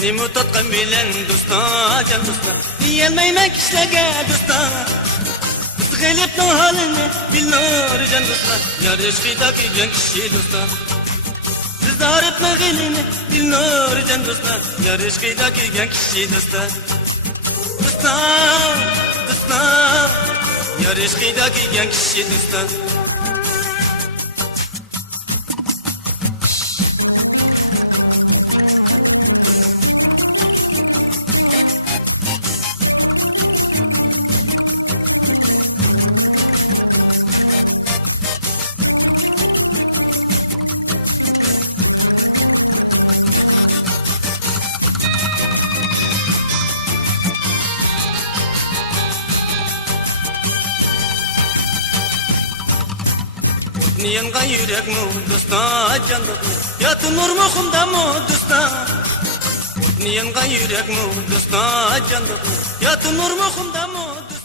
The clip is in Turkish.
Nemu tatqan bilen dosta, can dosta, diyelmeymek işlege dosta. Kızgılıpның halini bilnur can dosta, yar eşkidaki can kişi dosta. Kızarıpның ilini bilnur can dosta, yar eşkidaki can kişi dosta. Dosta, dosta, yar eşkidaki can kişi dosta. Niyenga yürek mu dosta can dosta, yatınur muhumda mu dosta. Niyenga yürek mu dosta can dosta, yatınur muhumda mu dosta.